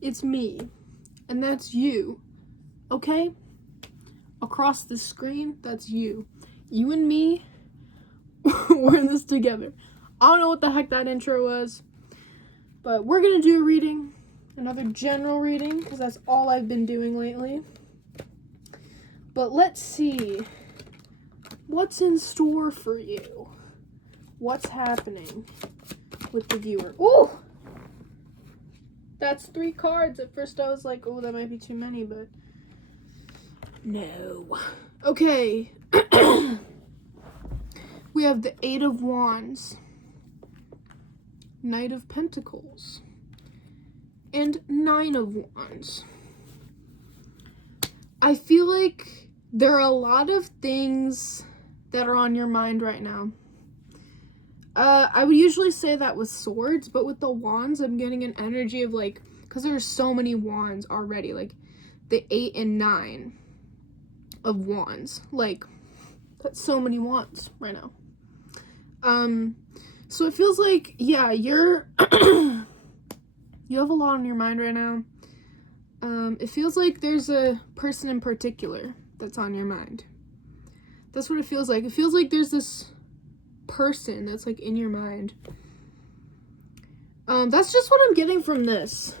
It's me. And that's you. Okay? Across the screen, that's you. You and me, we're in this together. I don't know what the heck that intro was, but we're gonna do a reading. Another general reading, because that's all I've been doing lately. But let's see. What's in store for you? What's happening with the viewer? Ooh! That's 3 cards. At first I was like, oh, that might be too many, but no. Okay. We have the 8 of Wands, Knight of Pentacles, and 9 of Wands. I feel like there are a lot of things that are on your mind right now. I would usually say that with swords, but with the wands, I'm getting an energy of like, because there's so many wands already, like the 8 and 9 of wands. Like, that's so many wands right now. So it feels like, yeah, you're, you have a lot on your mind right now. It feels like there's a person in particular that's on your mind. That's what it feels like. It feels like there's this person that's like in your mind. That's just what I'm getting from this.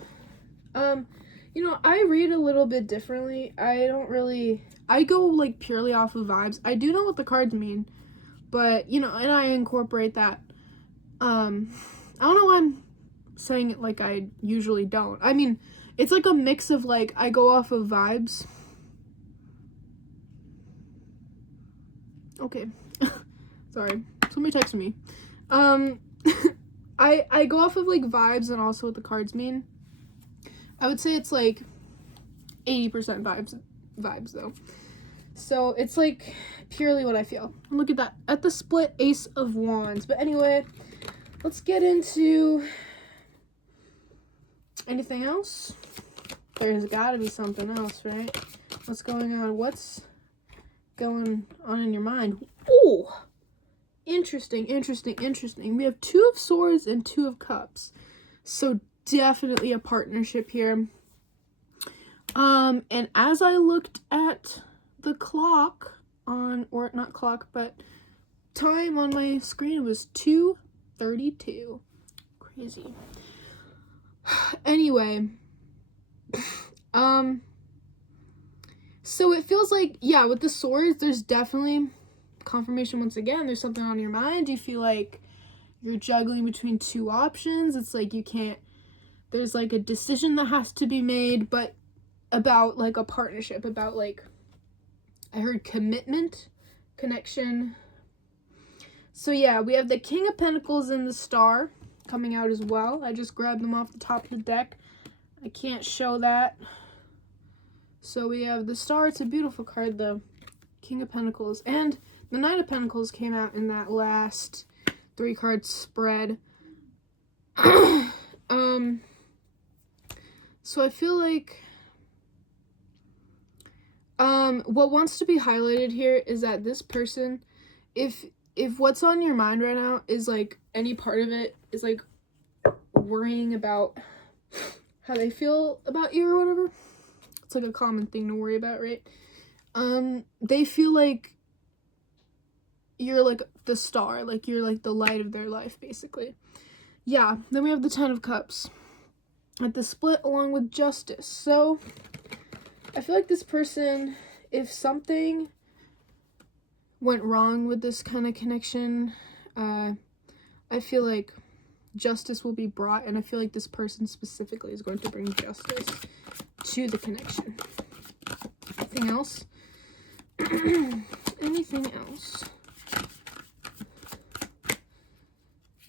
You know, I read a little bit differently. I go like purely off of vibes. I do know what the cards mean, but you know, and I incorporate that. I don't know why I'm saying it like I usually don't. I mean, it's like a mix of like, I go off of vibes. Okay. Sorry. Somebody texted me. I go off of like vibes and also what the cards mean. I would say it's like 80% vibes though. So it's like purely what I feel. And look at that. At the split, Ace of Wands. But anyway, let's get into anything else. There's gotta be something else, right? What's going on? What's going on in your mind? Ooh! Interesting. We have 2 of Swords and 2 of Cups. So definitely a partnership here. And as I looked at the clock on, or not clock, but time on my screen, it was 2:32. Crazy. Anyway, so it feels like, yeah, with the swords, there's definitely confirmation once again. There's something on your mind. You feel like you're juggling between 2 options. It's like you can't, there's like a decision that has to be made, but about like a partnership, about like, I heard commitment, connection. So yeah, we have the King of Pentacles and the Star coming out as well. I just grabbed them off the top of the deck. I can't show that. So we have the Star. It's a beautiful card though. King of Pentacles. And the Knight of Pentacles came out in that last 3 card spread. So I feel like what wants to be highlighted here is that this person, if what's on your mind right now is like any part of it is like worrying about how they feel about you or whatever, it's like a common thing to worry about, right? They feel like you're like the star, like you're like the light of their life, basically. Yeah, then we have the 10 of Cups at the split along with Justice. So I feel like this person, if something went wrong with this kind of connection, I feel like justice will be brought, and I feel like this person specifically is going to bring justice to the connection. Anything else? Anything else?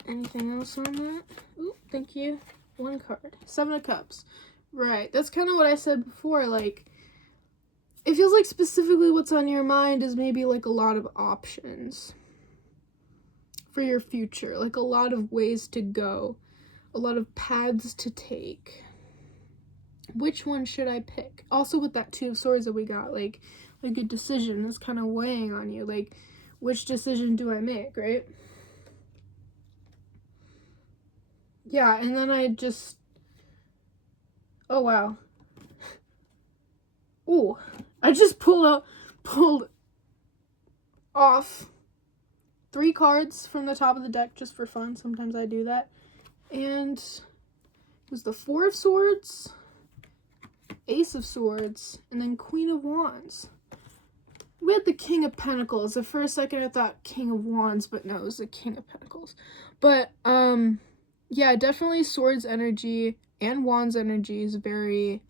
Anything else on that? Ooh, thank you. 1 card. 7 of Cups. Right. That's kind of what I said before. Like, it feels like specifically what's on your mind is maybe like a lot of options for your future. Like a lot of ways to go. A lot of paths to take. Which one should I pick? Also with that 2 of Swords that we got. Like a decision that's kind of weighing on you. Like, which decision do I make, right? Yeah, and then I just... Oh, wow. Ooh, I just pulled off 3 cards from the top of the deck just for fun. Sometimes I do that. And it was the 4 of Swords, Ace of Swords, and then Queen of Wands. We had the King of Pentacles. The first second I thought King of Wands, but no, it was the King of Pentacles. But, yeah, definitely Swords energy and Wands energy is very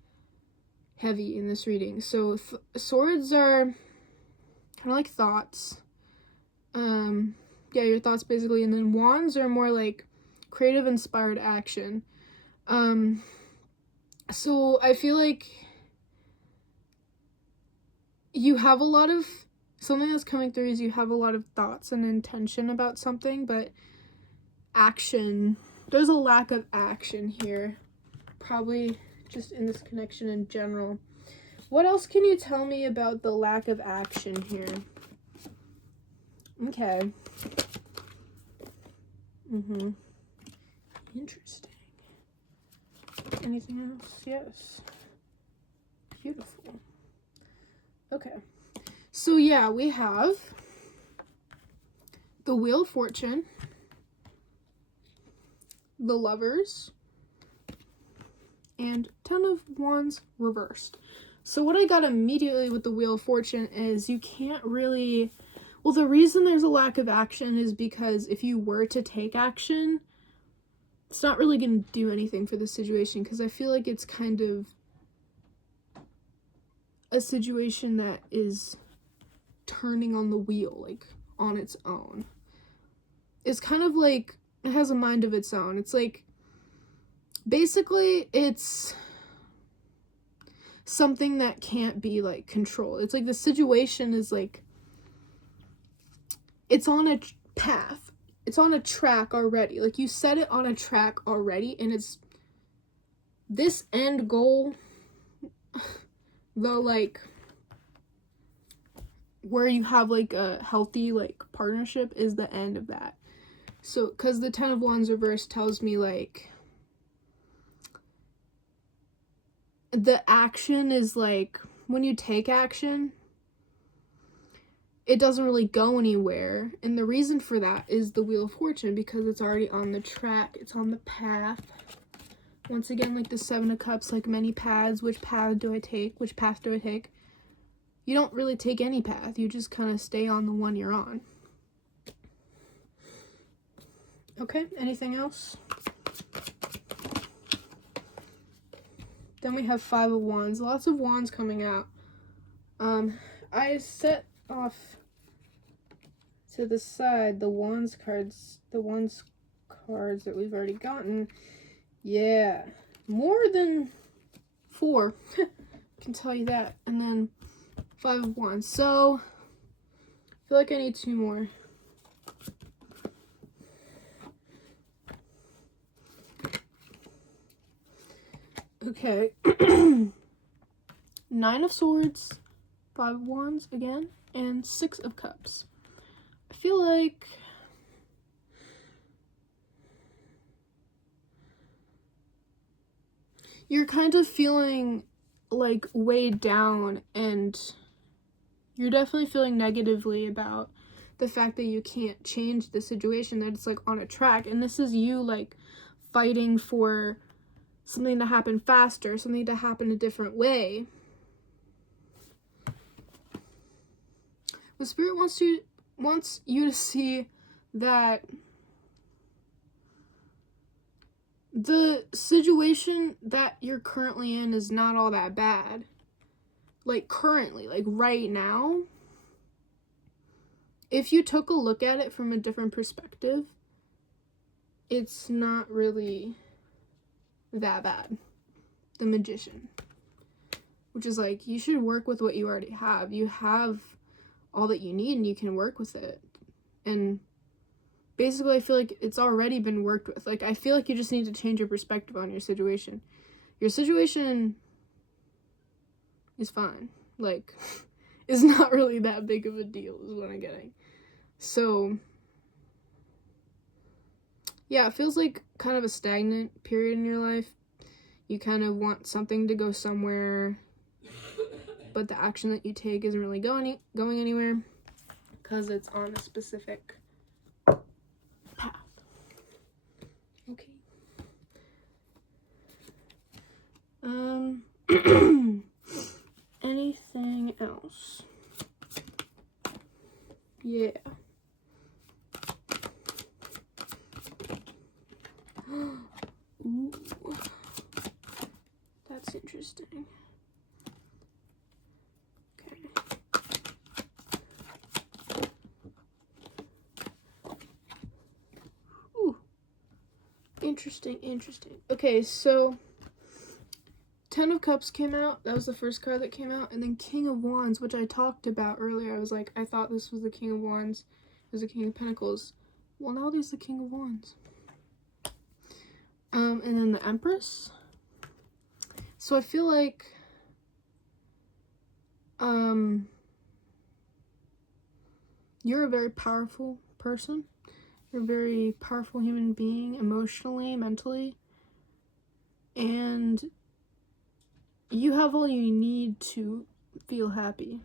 heavy in this reading. So, Swords are kind of like thoughts. Yeah, your thoughts basically. And then Wands are more like creative, inspired action. So I feel like you have a lot of, something that's coming through is you have a lot of thoughts and intention about something, but action, there's a lack of action here. Probably just in this connection in general. What else can you tell me about the lack of action here? Okay. Interesting. Anything else? Yes. Beautiful. Okay. So yeah, we have the Wheel of Fortune, the Lovers, and 10 of Wands reversed. So what I got immediately with the Wheel of Fortune is you can't really, well, the reason there's a lack of action is because if you were to take action, it's not really going to do anything for the situation, because I feel like it's kind of a situation that is turning on the wheel, like, on its own. It's kind of like, it has a mind of its own. It's like, basically, it's something that can't be, like, controlled. It's like the situation is, like, it's on a path. It's on a track already. Like, you set it on a track already, and it's this end goal, the, like, where you have, like, a healthy, like, partnership is the end of that. So, because the 10 of Wands reverse tells me, like, the action is, like, when you take action, it doesn't really go anywhere. And the reason for that is the Wheel of Fortune, because it's already on the track. It's on the path. Once again, like the 7 of Cups, like many paths. Which path do I take? Which path do I take? You don't really take any path. You just kind of stay on the one you're on. Okay, anything else? Then we have 5 of Wands. Lots of Wands coming out. I set off to the side the Wands cards that we've already gotten. Yeah, more than 4. I can tell you that. And then 5 of Wands. So, I feel like I need 2 more. Okay. 9 of Swords, 5 of Wands again, and 6 of Cups. I feel like you're kind of feeling like weighed down, and you're definitely feeling negatively about the fact that you can't change the situation, that it's like on a track, and this is you like fighting for something to happen faster, something to happen a different way. The Spirit wants you to see that the situation that you're currently in is not all that bad. Like currently, like right now, if you took a look at it from a different perspective, it's not really that bad. The Magician. Which is like, you should work with what you already have. You have all that you need and you can work with it. And basically, I feel like it's already been worked with. Like, I feel like you just need to change your perspective on your situation. Your situation is fine. Like, it's not really that big of a deal, is what I'm getting. So, yeah, it feels like kind of a stagnant period in your life. you kind of want something to go somewhere, but the action that you take isn't really going anywhere because it's on a specific path. Okay. Anything else? Yeah. Ooh. That's interesting. Okay. Ooh. Interesting. Okay, so Ten of Cups came out. That was the first card that came out. And then King of Wands, which I talked about earlier. I was like, I thought this was the King of Wands. It was the King of Pentacles. Well, now there's the King of Wands. And then the Empress. So I feel like, you're a very powerful person. You're a very powerful human being, emotionally, mentally. And you have all you need to feel happy.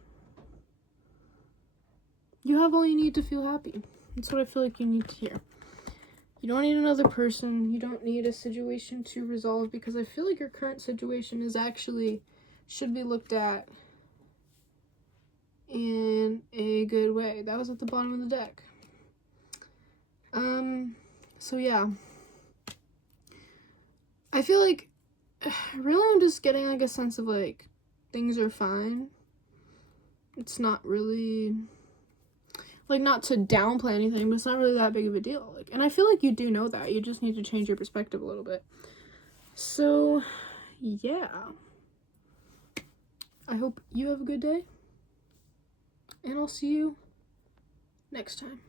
You have all you need to feel happy. That's what I feel like you need to hear. You don't need another person. You don't need a situation to resolve, because I feel like your current situation is actually should be looked at in a good way. That was at the bottom of the deck. So yeah. I feel like really I'm just getting like a sense of like things are fine. It's not really like, not to downplay anything, but it's not really that big of a deal. Like, and I feel like you do know that. You just need to change your perspective a little bit. So yeah. I hope you have a good day. And I'll see you next time.